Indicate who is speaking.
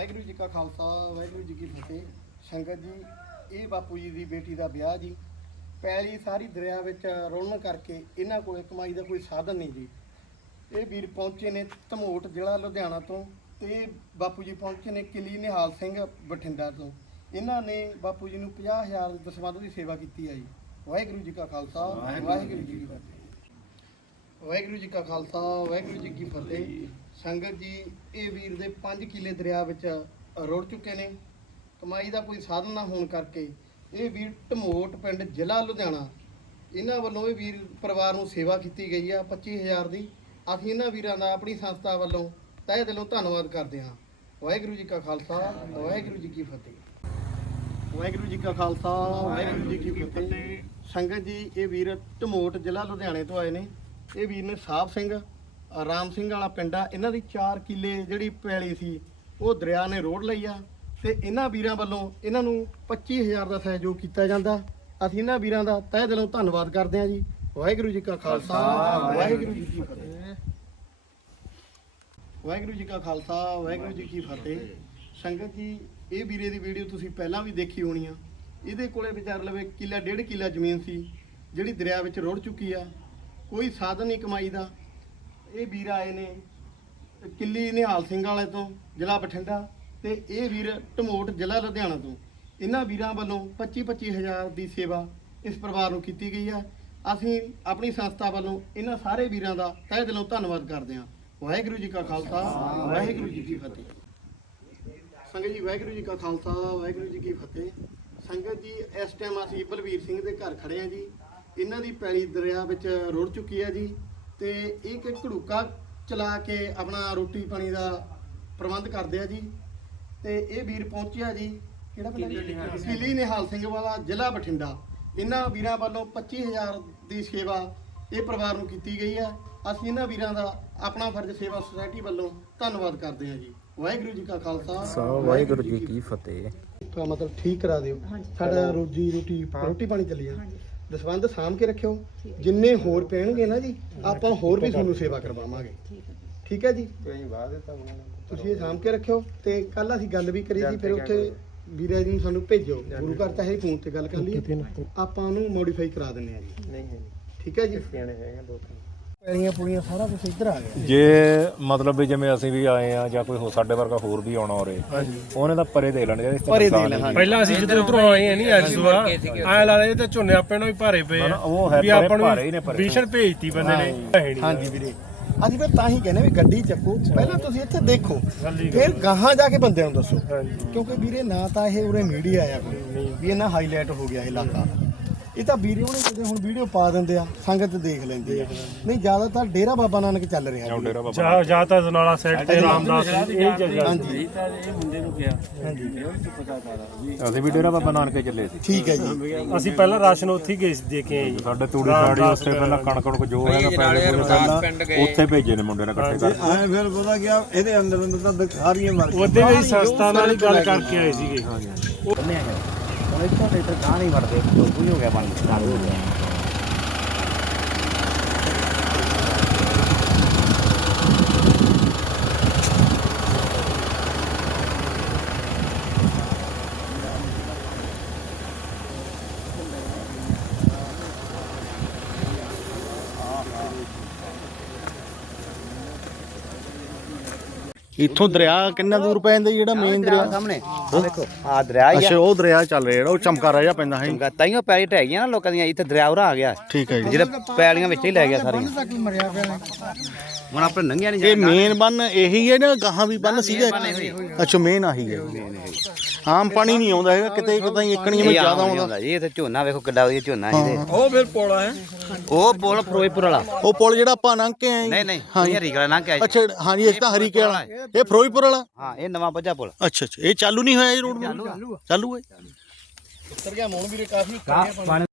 Speaker 1: ਵਾਹਿਗੁਰੂ ਜੀ ਕਾ ਖਾਲਸਾ ਵਾਹਿਗੁਰੂ ਜੀ ਕੀ ਫਤਿਹ। ਸੰਗਤ ਜੀ, ਇਹ ਬਾਪੂ ਜੀ ਦੀ ਬੇਟੀ ਦਾ ਵਿਆਹ ਜੀ। ਪੈਲੀ ਸਾਰੀ ਦਰਿਆ ਵਿੱਚ ਰੁੜਨ ਕਰਕੇ ਇਹਨਾਂ ਕੋਲ ਕਮਾਈ ਦਾ ਕੋਈ ਸਾਧਨ ਨਹੀਂ ਜੀ। ਇਹ ਵੀਰ ਪਹੁੰਚੇ ਨੇ ਧਮੋਟ ਜ਼ਿਲ੍ਹਾ ਲੁਧਿਆਣਾ ਤੋਂ, ਤੇ ਬਾਪੂ ਜੀ ਪਹੁੰਚੇ ਨੇ ਕਿਲੀ ਨਿਹਾਲ ਸਿੰਘ ਬਠਿੰਡਾ ਤੋਂ। ਇਹਨਾਂ ਨੇ ਬਾਪੂ ਜੀ ਨੂੰ 50,000 ਦਸਵੰਧ ਦੀ ਸੇਵਾ ਕੀਤੀ ਹੈ ਜੀ। ਵਾਹਿਗੁਰੂ ਜੀ ਕਾ ਖਾਲਸਾ ਵਾਹਿਗੁਰੂ ਜੀ ਕੀ ਫਤਿਹ। ਵਾਹਿਗੁਰੂ ਜੀ ਕਾ ਖਾਲਸਾ ਵਾਹਿਗੁਰੂ ਜੀ ਕੀ ਫਤਿਹ। ਸੰਗਤ ਜੀ, ਇਹ ਵੀਰ ਦੇ 5 ਕਿੱਲੇ ਦਰਿਆ ਵਿੱਚ ਰੁੜ ਚੁੱਕੇ ਨੇ। ਕਮਾਈ ਦਾ ਕੋਈ ਸਾਧਨ ਨਾ ਹੋਣ ਕਰਕੇ ਇਹ ਵੀਰ ਧਮੋਟ ਪਿੰਡ ਜ਼ਿਲ੍ਹਾ ਲੁਧਿਆਣਾ, ਇਹਨਾਂ ਵੱਲੋਂ ਇਹ ਵੀਰ ਪਰਿਵਾਰ ਨੂੰ ਸੇਵਾ ਕੀਤੀ ਗਈ ਆ 25,000 ਦੀ। ਅਸੀਂ ਇਹਨਾਂ ਵੀਰਾਂ ਦਾ ਆਪਣੀ ਸੰਸਥਾ ਵੱਲੋਂ ਤਹਿ ਦਿਲੋਂ ਧੰਨਵਾਦ ਕਰਦੇ ਹਾਂ। ਵਾਹਿਗੁਰੂ ਜੀ ਕਾ ਖਾਲਸਾ ਵਾਹਿਗੁਰੂ ਜੀ ਕੀ ਫਤਿਹ। ਵਾਹਿਗੁਰੂ ਜੀ ਕਾ ਖਾਲਸਾ ਵਾਹਿਗੁਰੂ ਜੀ ਕੀ ਫਤਿਹ। ਸੰਗਤ ਜੀ, ਇਹ ਵੀਰ ਧਮੋਟ ਜ਼ਿਲ੍ਹਾ ਲੁਧਿਆਣੇ ਤੋਂ ਆਏ ਨੇ। ਇਹ ਵੀਰ ਨੇ ਸਾਹਿਬ ਸਿੰਘ ਰਾਮ ਸਿੰਘ ਵਾਲਾ ਪਿੰਡ ਆ। ਇਹਨਾਂ ਦੀ 4 ਕਿੱਲੇ ਜਿਹੜੀ ਪੈਲੀ ਸੀ ਉਹ ਦਰਿਆ ਨੇ ਰੋੜ ਲਈ ਆ, ਤੇ ਇਹਨਾਂ ਵੀਰਾਂ ਵੱਲੋਂ ਇਹਨਾਂ ਨੂੰ 25,000 ਦਾ ਸਹਿਯੋਗ ਕੀਤਾ ਜਾਂਦਾ। ਅਸੀਂ ਇਹਨਾਂ ਵੀਰਾਂ ਦਾ ਤਹਿ ਦਿਲੋਂ ਧੰਨਵਾਦ ਕਰਦੇ ਹਾਂ ਜੀ। ਵਾਹਿਗੁਰੂ ਜੀ ਕਾ ਖਾਲਸਾ ਵਾਹਿਗੁਰੂ ਜੀ ਕੀ ਫਤਿਹ। ਵਾਹਿਗੁਰੂ ਜੀ ਕਾ ਖਾਲਸਾ ਵਾਹਿਗੁਰੂ ਜੀ ਕੀ ਫਤਿਹ। ਸੰਗਤ ਜੀ, ਇਹ ਵੀਰੇ ਦੀ ਵੀਡੀਓ ਤੁਸੀਂ ਪਹਿਲਾਂ ਵੀ ਦੇਖੀ ਹੋਣੀ ਆ। ਇਹਦੇ ਕੋਲੇ ਵਿਚਾਰ ਲਵੇ ਕਿੱਲਾ 1.5 ਕਿੱਲਾ ਜ਼ਮੀਨ ਸੀ ਜਿਹੜੀ ਦਰਿਆ ਵਿੱਚ ਰੁੜ ਚੁੱਕੀ ਆ। ਕੋਈ ਸਾਧਨ ਨਹੀਂ ਕਮਾਈ ਦਾ। ਇਹ ਵੀਰ ਆਏ ਨੇ ਕਿੱਲੀ ਨਿਹਾਲ ਸਿੰਘ ਵਾਲੇ ਤੋਂ ਜ਼ਿਲ੍ਹਾ ਬਠਿੰਡਾ, ਤੇ ਇਹ ਵੀਰ ਧਮੋਟ ਜ਼ਿਲ੍ਹਾ ਲੁਧਿਆਣਾ ਤੋਂ। ਇਹਨਾਂ ਵੀਰਾਂ ਵੱਲੋਂ 25,000 ਦੀ ਸੇਵਾ ਇਸ ਪਰਿਵਾਰ ਨੂੰ ਕੀਤੀ ਗਈ ਆ। ਅਸੀਂ ਆਪਣੀ ਸੰਸਥਾ ਵੱਲੋਂ ਇਹਨਾਂ ਸਾਰੇ ਵੀਰਾਂ ਦਾ ਤਹਿ ਦਿਲੋਂ ਧੰਨਵਾਦ ਕਰਦੇ ਹਾਂ। ਵਾਹਿਗੁਰੂ ਜੀ ਕਾ ਖਾਲਸਾ ਵਾਹਿਗੁਰੂ ਜੀ ਕੀ ਫਤਿਹ। ਸੰਗਤ ਜੀ, ਵਾਹਿਗੁਰੂ ਜੀ ਕਾ ਖਾਲਸਾ ਵਾਹਿਗੁਰੂ ਜੀ ਕੀ ਫਤਿਹ। ਸੰਗਤ ਜੀ, ਇਸ ਟਾਈਮ ਅਸੀਂ ਬਲਵੀਰ ਸਿੰਘ ਦੇ ਘਰ ਖੜੇ ਹਾਂ ਜੀ। ਇਹਨਾਂ ਦੀ ਪੈਲੀ ਦਰਿਆ ਵਿੱਚ ਰੁੜ ਚੁੱਕੀ ਹੈ ਜੀ, ਤੇ ਇੱਕ ਘੜੂਕਾ ਚਲਾ ਕੇ ਆਪਣਾ ਰੋਟੀ ਪਾਣੀ ਦਾ ਪ੍ਰਬੰਧ ਕਰਦੇ ਆ ਜੀ। ਤੇ ਇਹ ਵੀਰ ਪਹੁੰਚਿਆ ਜੀ, ਕਿਹੜਾ ਪਿੰਡ? ਕਿਲੀ ਨਿਹਾਲ ਸਿੰਘ ਵਾਲਾ ਜ਼ਿਲ੍ਹਾ ਬਠਿੰਡਾ। ਇਹਨਾਂ ਵੀਰਾਂ ਵੱਲੋਂ 25,000 ਦੀ ਸੇਵਾ ਇਹ ਪਰਿਵਾਰ ਨੂੰ ਕੀਤੀ ਗਈ ਹੈ। ਅਸੀਂ ਇਹਨਾਂ ਵੀਰਾਂ ਦਾ ਆਪਣਾ ਫਰਜ਼ ਸੇਵਾ ਸੁਸਾਇਟੀ ਵੱਲੋਂ ਧੰਨਵਾਦ ਕਰਦੇ ਹਾਂ ਜੀ। ਵਾਹਿਗੁਰੂ ਜੀ ਕਾ ਖਾਲਸਾ
Speaker 2: ਵਾਹਿਗੁਰੂ ਜੀ ਕੀ ਫਤਿਹ।
Speaker 1: ਮਤਲਬ ਠੀਕ ਕਰਾ ਦਿਓ, ਸਾਡਾ ਰੋਜੀ ਰੋਟੀ ਪਾਣੀ ਚੱਲੀ ਜਾ। ਦਸਵੰਧ ਸਾਂਭ ਕੇ ਰੱਖਿਓ। ਜਿੰਨੇ ਹੋਰ ਪੈਣਗੇ ਨਾ ਜੀ, ਆਪਾਂ ਹੋਰ ਵੀ ਤੁਹਾਨੂੰ ਸੇਵਾ ਕਰਵਾਵਾਂਗੇ। ਠੀਕ ਹੈ ਜੀ, ਤੁਸੀਂ ਇਹ ਸਾਂਭ ਕੇ ਰੱਖਿਓ। ਤੇ ਕੱਲ ਅਸੀਂ ਗੱਲ ਵੀ ਕਰੀ ਸੀ, ਫਿਰ ਉੱਥੇ ਵੀਰੇ ਜੀ ਨੂੰ ਸਾਨੂੰ ਭੇਜੋ। ਗੁਰੂ ਘਰ ਤਾਂ ਇਹ ਫੋਨ ਤੇ ਗੱਲ ਕਰ ਲਈ, ਆਪਾਂ ਉਹਨੂੰ ਮੋਡੀਫਾਈ ਕਰਾ ਦਿੰਦੇ ਆ ਜੀ। ਠੀਕ ਹੈ ਜੀ, ਪੈਲੀਆਂ ਪੁਲੀਆਂ ਸਾਰਾ ਕੁਝ ਇੱਧਰ ਆ ਗਿਆ।
Speaker 2: ਜੇ ਮਤਲਬ ਵੀ ਜਿਵੇਂ ਅਸੀਂ ਵੀ ਆਏ ਆ ਜਾਂ ਕੋਈ ਹੋ ਸਾਡੇ ਵਰਗਾ ਹੋਰ ਵੀ ਆਉਣਾ ਉਰੇ, ਉਹਨੇ ਤਾਂ ਪਰੇ ਦੇ ਲੈਣੇ।
Speaker 1: ਪਰੇ ਦੇ ਲੈਣੇ।
Speaker 3: ਪਹਿਲਾਂ ਅਸੀਂ ਜਦੋਂ ਉਧਰੋਂ ਆਏ ਆ ਨਹੀਂ ਅੱਜ ਸੁਆ ਐ ਲਾ ਰਹੇ ਤੇ ਝੋਨੇ ਆਪੇ ਨੂੰ ਵੀ ਭਾਰੇ ਪਏ ਆ।
Speaker 2: ਉਹ ਹੈ
Speaker 3: ਵੀ ਆਪਾਂ ਨੂੰ ਵਿਸ਼ਨ ਭੇਜਤੀ ਬੰਦੇ ਨੇ।
Speaker 1: ਹਾਂਜੀ ਵੀਰੇ, ਅਸੀਂ ਫਿਰ ਤਾਂ ਹੀ ਕਹਿੰਦੇ ਵੀ ਗੱਡੀ ਚੱਕੋ, ਪਹਿਲਾਂ ਤੁਸੀਂ ਇੱਥੇ ਦੇਖੋ, ਫਿਰ ਗਾਹਾਂ ਜਾ ਕੇ ਬੰਦਿਆਂ ਨੂੰ ਦੱਸੋ। ਕਿਉਂਕਿ ਵੀਰੇ ਨਾ ਤਾਂ ਇਹ ਉਰੇ ਮੀਡੀਆ ਆ ਕੋਈ ਵੀ ਇਹਨਾਂ ਹਾਈਲਾਈਟ ਹੋ ਗਿਆ ਇਲਾਕਾ। ਇਹ ਤਾਂ ਵੀਰੇ ਉਹਨੇ ਜਦੋਂ ਹੁਣ ਵੀਡੀਓ ਪਾ ਦਿੰਦੇ ਆ, ਸੰਗਤ ਦੇਖ ਲੈਂਦੀ ਆ। ਨਹੀਂ, ਜ਼ਿਆਦਾਤਰ ਡੇਰਾ ਬਾਬਾ ਨਾਨਕ ਚੱਲ ਰਿਹਾ।
Speaker 3: ਜਾਂ ਤਾਂ ਜਨਾਲਾ ਸਾਈਡ ਤੇ ਰਾਮਦਾਸ ਇਹ ਜਗ੍ਹਾ।
Speaker 1: ਹਾਂਜੀ,
Speaker 3: ਇਹ ਮੁੰਡੇ ਨੂੰ ਕਿਹਾ
Speaker 2: ਅਸੀਂ ਵੀ ਡੇਰਾ ਬਾਬਾ ਨਾਨਕ ਚੱਲੇ ਸੀ।
Speaker 1: ਠੀਕ ਹੈ ਜੀ।
Speaker 3: ਅਸੀਂ ਪਹਿਲਾਂ ਰਾਸ਼ਨ ਉੱਥੇ ਗਏ ਸੀ ਦੇ ਕੇ ਆਏ ਜੀ।
Speaker 2: ਸਾਡੇ ਤੂੜੀ ਸਾੜੀ ਉੱਥੇ ਪਹਿਲਾਂ ਕਣਕ ਜੋ ਹੈਗਾ ਪਹਿਲਾਂ ਉੱਥੇ ਭੇਜੇ ਨੇ ਮੁੰਡੇ ਨੇ ਇਕੱਠੇ ਕਰਕੇ।
Speaker 4: ਫਿਰ ਪਤਾ ਗਿਆ ਇਹਦੇ ਅੰਦਰ ਤਾਂ ਸਾਰੀਆਂ ਮਰ ਗਈਆਂ।
Speaker 3: ਉਹਦੇ ਵੀ ਸੰਸਥਾ ਨਾਲ ਹੀ ਗੱਲ ਕਰਕੇ ਆਏ ਸੀਗੇ।
Speaker 2: ਹੁਣ ਇੱਥੋਂ ਟਰੈਕਟਰ ਗਾਂ ਨਹੀਂ ਵੜਦੇ, ਕੋਈ ਹੋ ਗਿਆ ਬੰਦ ਚਾਲੂ ਹੋ ਗਿਆ।
Speaker 4: ਇੱਥੋਂ ਦਰਿਆ ਕਿੰਨਾ ਦੂਰ ਪੈ ਜਾਂਦਾ ਜਿਹੜਾ ਮੇਨ ਦਰਿਆ
Speaker 5: ਸਾਹਮਣੇ ਦੇਖੋ ਆ ਦਰਿਆ ਹੀ
Speaker 4: ਅੱਛਾ, ਉਹ ਦਰਿਆ ਚੱਲ ਰਿਹਾ ਜਿਹੜਾ ਉਹ ਚਮਕਾਰਾ ਜਿਹਾ ਪੈਂਦਾ ਹੈ।
Speaker 5: ਆ ਤਾਈਓ ਪੈਲੀ ਢਹਿ ਗਈਆਂ ਨਾ ਲੋਕਾਂ ਦੀਆਂ। ਇੱਥੇ ਦਰਿਆ ਉਰਾ ਆ ਗਿਆ।
Speaker 4: ਠੀਕ ਹੈ ਜੀ।
Speaker 5: ਜਿਹੜਾ ਪੈਲੀਆਂ ਵਿੱਚ ਹੀ ਲੈ ਗਿਆ ਸਾਰੀਆਂ। ਹੁਣ ਆਪਣੇ ਨੰਗਿਆ ਨਹੀਂ
Speaker 4: ਇਹ ਮੇਨ ਬੰਨ ਇਹੀ ਹੈ ਨਾ, ਗਾਹਾਂ ਵੀ ਬੰਨ ਸੀਗਾ? ਅੱਛਾ, ਮੇਨ ਆਹੀ ਹੈ। ਆਮ ਪਾਣੀ ਨਹੀਂ ਆਉਂਦਾ ਹੈਗਾ ਕਿਤੇ ਕਿਤੇ ਇੱਕਣੀ ਜਿਵੇਂ ਜ਼ਿਆਦਾ ਆਉਂਦਾ।
Speaker 5: ਇਹ ਤੇ ਝੋਨਾ ਵੇਖੋ ਕਿੱਡਾ ਵਧੀਆ ਝੋਨਾ ਇਹਦੇ।
Speaker 3: ਉਹ ਫਿਰ ਪੋਲਾ ਹੈ,
Speaker 5: ਉਹ ਪੁਲ ਫਿਰੋਜ਼ਪੁਰ ਵਾਲਾ।
Speaker 4: ਉਹ ਪੁਲ ਜਿਹੜਾ ਆਪਾਂ ਲੰਘ ਕੇ ਆਏ।
Speaker 5: ਨਹੀਂ ਨਹੀਂ, ਹਰੀ ਵਾਲਾ ਲੰਘ ਕੇ ਆਏ।
Speaker 4: ਅੱਛਾ, ਹਾਂਜੀ, ਇਸ ਤਾਂ ਹਰੀਕੇ ਵਾਲਾ। ਇਹ ਫਿਰੋਜ਼ਪੁਰ ਵਾਲਾ।
Speaker 5: ਹਾਂ, ਇਹ ਨਵਾਂ ਬੱਜਾ ਪੁਲ।
Speaker 4: ਅੱਛਾ ਅੱਛਾ, ਇਹ ਚਾਲੂ ਨਹੀਂ ਹੋਇਆ ਇਹ ਰੋਡ? ਚਾਲੂ ਹੈ।
Speaker 1: ਉੱਤਰ ਗਿਆ ਮੋਹਨ ਵੀਰੇ, ਕਾਫੀ